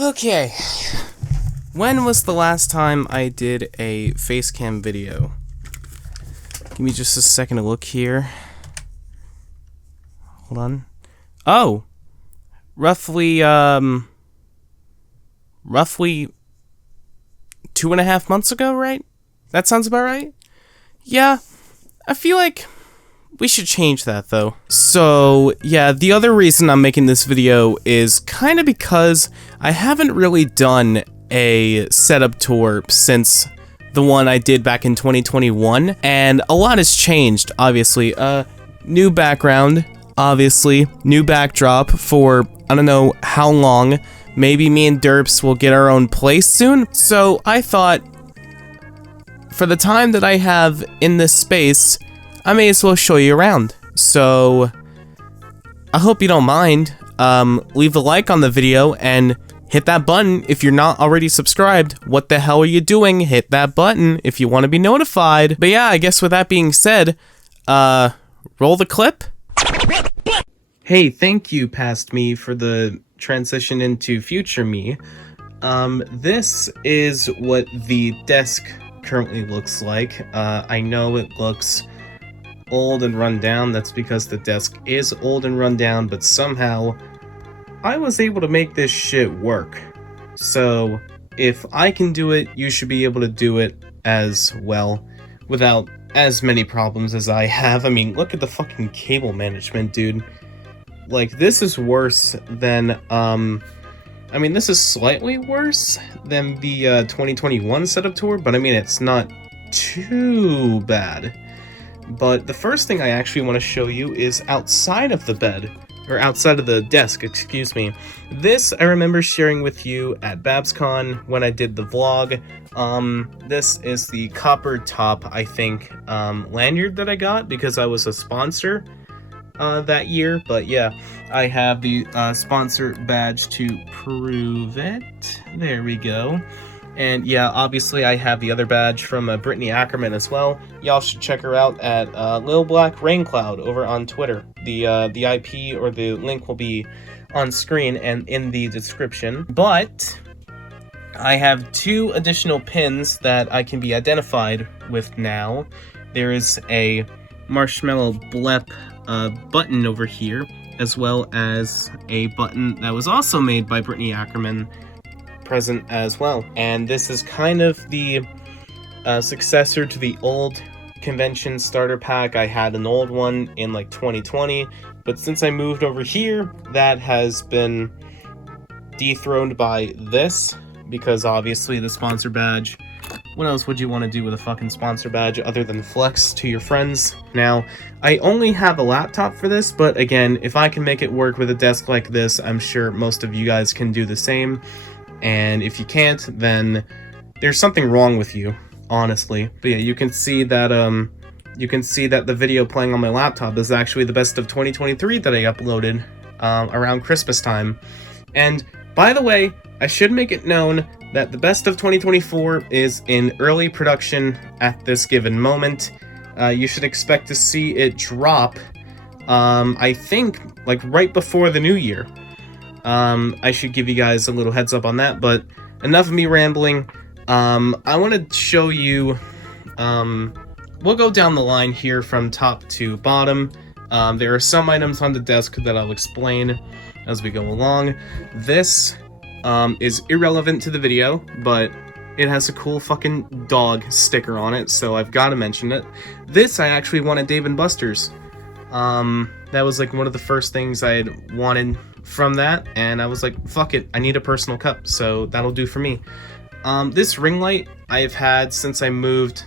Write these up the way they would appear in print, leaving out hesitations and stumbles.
Okay. When was the last time I did a face cam video? Give me just a second to look here. Hold on. Oh! Roughly 2.5 months ago, right? That sounds about right? Yeah, I feel like we should change that, though. So, yeah, the other reason I'm making this video is kind of because I haven't really done a setup tour since the one I did back in 2021, and a lot has changed, obviously. New background, obviously, new backdrop for, I don't know how long. Maybe me and Derps will get our own place soon. So I thought, for the time that I have in this space, I may as well show you around. So I hope you don't mind. Leave a like on the video and hit that button if you're not already subscribed. What the hell are you doing? Hit that button if you want to be notified. But yeah, I guess with that being said, roll the clip. Hey, thank you, past me, for the transition into future me. This is what the desk currently looks like. I know it looks old and run down. That's because the desk is old and run down, but somehow I was able to make this shit work. So if I can do it, you should be able to do it as well without as many problems as I have. I mean, look at the fucking cable management, dude. Like, this is worse than, I mean, this is slightly worse than the 2021 setup tour, but I mean, it's not too bad. But the first thing I actually want to show you is outside of the bed, or outside of the desk, excuse me. This I remember sharing with you at BabsCon when I did the vlog. This is the copper top, I think, lanyard that I got because I was a sponsor that year. But yeah, I have the sponsor badge to prove it. There we go. And yeah, obviously I have the other badge from Brittany Ackerman as well. Y'all should check her out at Lil Black Raincloud over on Twitter. The IP or the link will be on screen and in the description. But I have 2 additional pins that I can be identified with now. There is a Marshmallow Blep button over here, as well as a button that was also made by Brittany Ackerman present as well. And this is kind of the successor to the old convention starter pack. I had an old one in like 2020, but since I moved over here, that has been dethroned by this, because obviously the sponsor badge, what else would you want to do with a fucking sponsor badge other than flex to your friends? Now, I only have a laptop for this, but again, if I can make it work with a desk like this, I'm sure most of you guys can do the same. And if you can't, then there's something wrong with you, honestly. But yeah, you can see that the video playing on my laptop is actually the best of 2023 that I uploaded around Christmas time. And by the way, I should make it known that the best of 2024 is in early production at this given moment. You should expect to see it drop, I think, like right before the new year. I should give you guys a little heads up on that, but enough of me rambling. I want to show you, we'll go down the line here from top to bottom. There are some items on the desk that I'll explain as we go along. This is irrelevant to the video, but it has a cool fucking dog sticker on it, so I've got to mention it. This I actually won at Dave & Buster's. That was like one of the first things I had wanted from that, and I was like, fuck it, I need a personal cup, so that'll do for me. This ring light I've had since I moved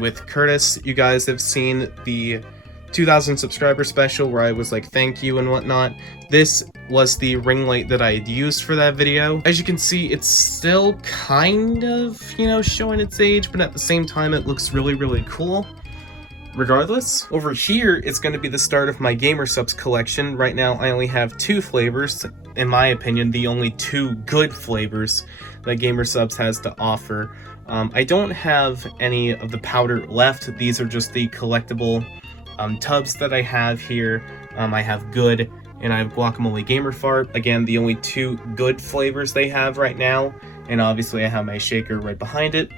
with Curtis. You guys have seen the 2,000 subscriber special where I was like, thank you and whatnot. This was the ring light that I had used for that video. As you can see, it's still kind of, you know, showing its age, but at the same time, it looks really, really cool. Regardless, over here, it's going to be the start of my Gamer Subs collection. Right now, I only have 2 flavors. In my opinion, the only 2 good flavors that Gamer Subs has to offer. I don't have any of the powder left. These are just the collectible tubs that I have here. I have good and I have Guacamole Gamer Fart. Again, the only two good flavors they have right now, and obviously I have my shaker right behind it.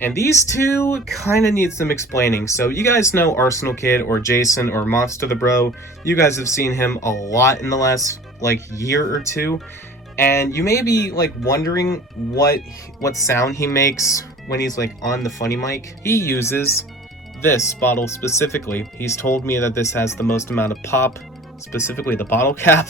And these two kind of need some explaining. So you guys know Arsenal Kid or Jason or Monster the Bro. You guys have seen him a lot in the last like year or two. And you may be like wondering what sound he makes when he's like on the funny mic. He uses this bottle specifically. He's told me that this has the most amount of pop, specifically the bottle cap.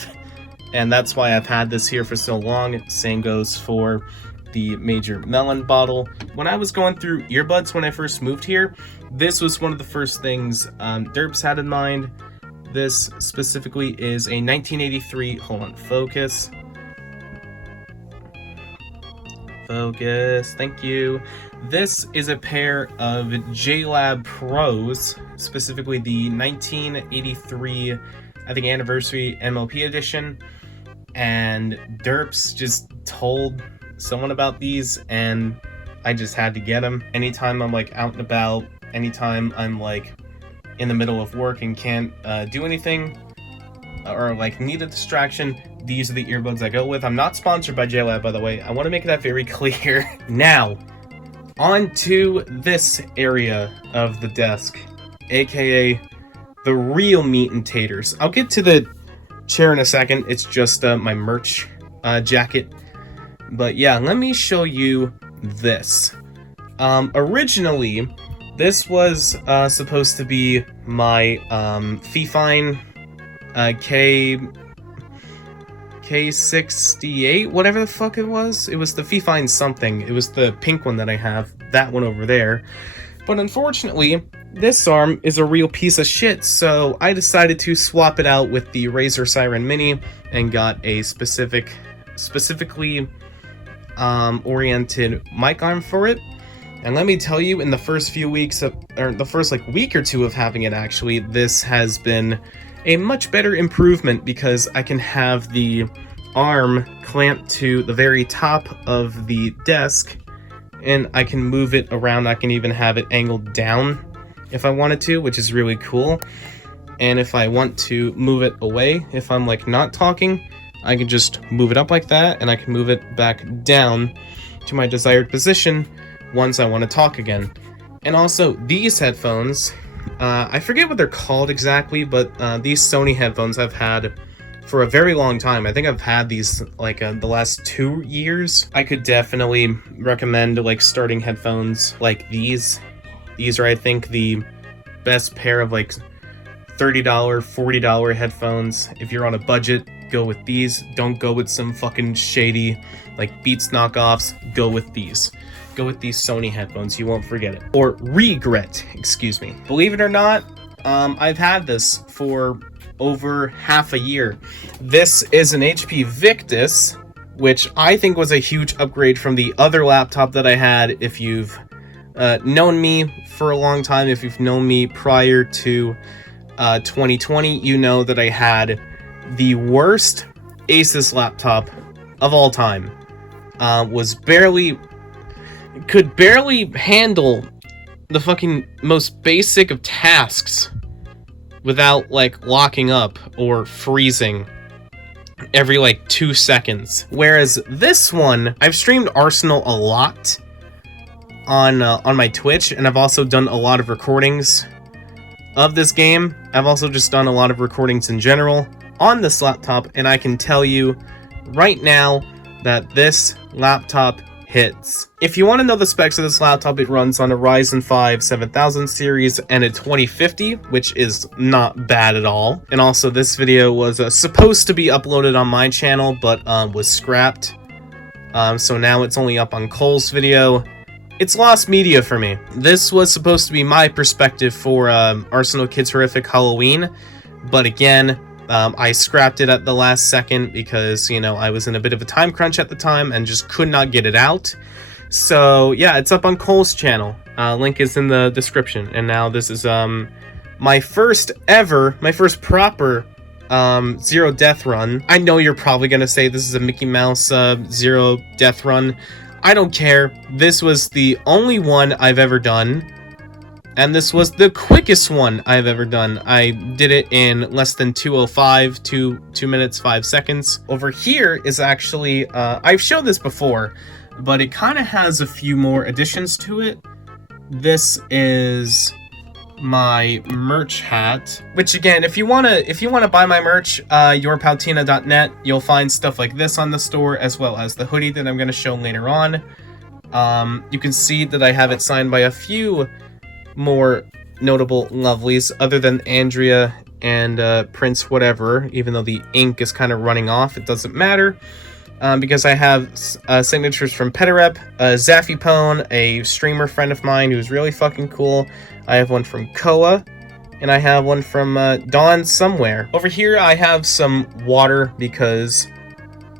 And that's why I've had this here for so long. Same goes for the Major Melon bottle. When I was going through earbuds when I first moved here, this was one of the first things Derps had in mind. This specifically is a 1983, hold on, focus, thank you. This is a pair of JLab Pros, specifically the 1983, I think, anniversary MLP edition. And Derps just told someone about these, and I just had to get them. Anytime I'm like out and about, anytime I'm like in the middle of work and can't do anything, or like need a distraction, these are the earbuds I go with. I'm not sponsored by JLab, by the way. I want to make that very clear. Now, on to this area of the desk, aka the real meat and taters. I'll get to the chair in a second. It's just my merch jacket. But yeah, let me show you this. Originally, this was supposed to be my Fifine K68, whatever the fuck it was. It was the Fifine something. It was the pink one that I have, that one over there. But unfortunately, this arm is a real piece of shit, so I decided to swap it out with the Razer Siren Mini and got a specifically oriented mic arm for it. And let me tell you, in the first few weeks or the first like week or two of having it, actually, this has been a much better improvement because I can have the arm clamped to the very top of the desk and I can move it around. I can even have it angled down if I wanted to, which is really cool. And if I want to move it away, if I'm like not talking, I can just move it up like that, and I can move it back down to my desired position once I want to talk again. And also, these headphones, I forget what they're called exactly, but these Sony headphones I've had for a very long time. I think I've had these like the last 2 years. I could definitely recommend like starting headphones like these. These are, I think, the best pair of like $30, $40 headphones. If you're on a budget, go with these. Don't go with some fucking shady like Beats knockoffs. Go with these. Go with these Sony headphones. You won't forget it. Or regret, excuse me. Believe it or not, I've had this for over half a year. This is an HP Victus, which I think was a huge upgrade from the other laptop that I had. If you've known me for a long time, if you've known me prior to 2020, you know that I had the worst Asus laptop of all time. Could barely handle the fucking most basic of tasks without like locking up or freezing every like 2 seconds. Whereas this one, I've streamed Arsenal a lot on my Twitch, and I've also done a lot of recordings of this game. I've also just done a lot of recordings in general on this laptop, and I can tell you right now that this laptop hits. If you want to know the specs of this laptop, it runs on a Ryzen 5 7000 series and a 2050, which is not bad at all. And also, this video was supposed to be uploaded on my channel, but was scrapped. So now it's only up on Cole's video. It's lost media for me. This was supposed to be my perspective for Arsenal Kids Horrific Halloween, but again, I scrapped it at the last second because, you know, I was in a bit of a time crunch at the time and just could not get it out. So yeah, it's up on Cole's channel. Link is in the description. And now this is my first proper Zero Death run. I know you're probably gonna say this is a Mickey Mouse Zero Death run. I don't care. This was the only one I've ever done. And this was the quickest one I've ever done. I did it in less than 2:05, 2 minutes 5 seconds. Over here is actually, I've showed this before, but it kind of has a few more additions to it. This is my merch hat, which again, if you wanna buy my merch, yourpaltina.net, you'll find stuff like this on the store, as well as the hoodie that I'm gonna show later on. You can see that I have it signed by a few more notable lovelies other than Andrea and Prince whatever, even though the ink is kind of running off. It doesn't matter, because I have signatures from Petarep, Zaffy Pone, a streamer friend of mine who's really fucking cool. I have one from Koa, and I have one from Dawn somewhere. Over here I have some water, because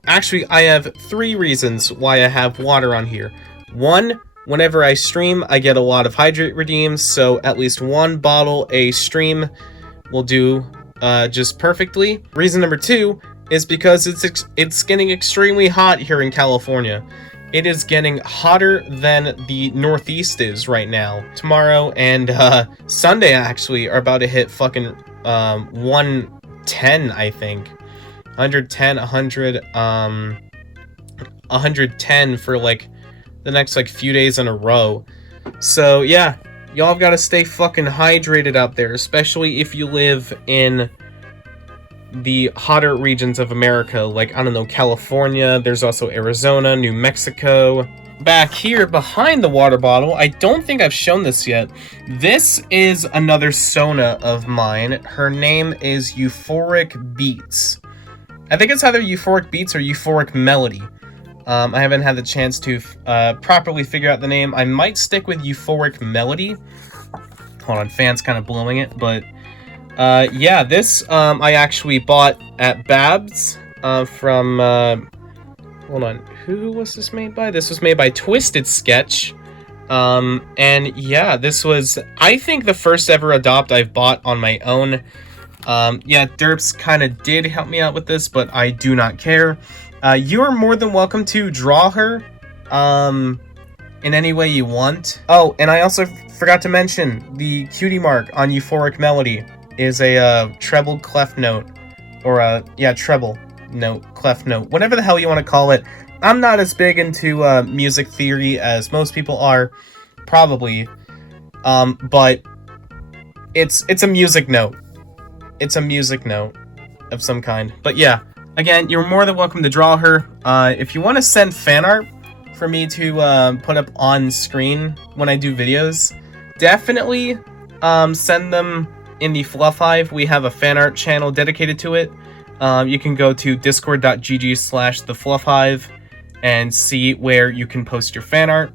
actually I have 3 reasons why I have water on here. 1, whenever I stream, I get a lot of hydrate redeems, so at least 1 bottle a stream will do just perfectly. Reason number 2 is because it's getting extremely hot here in California. It is getting hotter than the Northeast is right now. Tomorrow and Sunday actually are about to hit fucking 110, I think. 110, 100, 110 for like the next like few days in a row. So yeah, y'all have got to stay fucking hydrated out there, especially if you live in the hotter regions of America, like, I don't know, California. There's also Arizona, New Mexico. Back here behind the water bottle, I don't think I've shown this yet. This is another Sona of mine. Her name is Euphoric Beats. I think it's either Euphoric Beats or Euphoric Melody. I haven't had the chance to properly figure out the name. I might stick with Euphoric Melody. Hold on, fan's kind of blowing it, but yeah, this I actually bought at Babs from hold on, who was this made by? This was made by Twisted Sketch. And yeah, this was, I think, the first ever Adopt I've bought on my own. Yeah, Derps kind of did help me out with this, but I do not care. You are more than welcome to draw her in any way you want. Oh, and I also forgot to mention the cutie mark on Euphoric Melody is a treble clef note, or a, yeah, treble note, clef note, whatever the hell you want to call it. I'm not as big into music theory as most people are, probably, but it's a music note. It's a music note of some kind. But yeah, again, you're more than welcome to draw her. If you want to send fan art for me to put up on screen when I do videos, definitely send them in the Fluff Hive. We have a fan art channel dedicated to it. You can go to discord.gg/thefluffhive and see where you can post your fan art.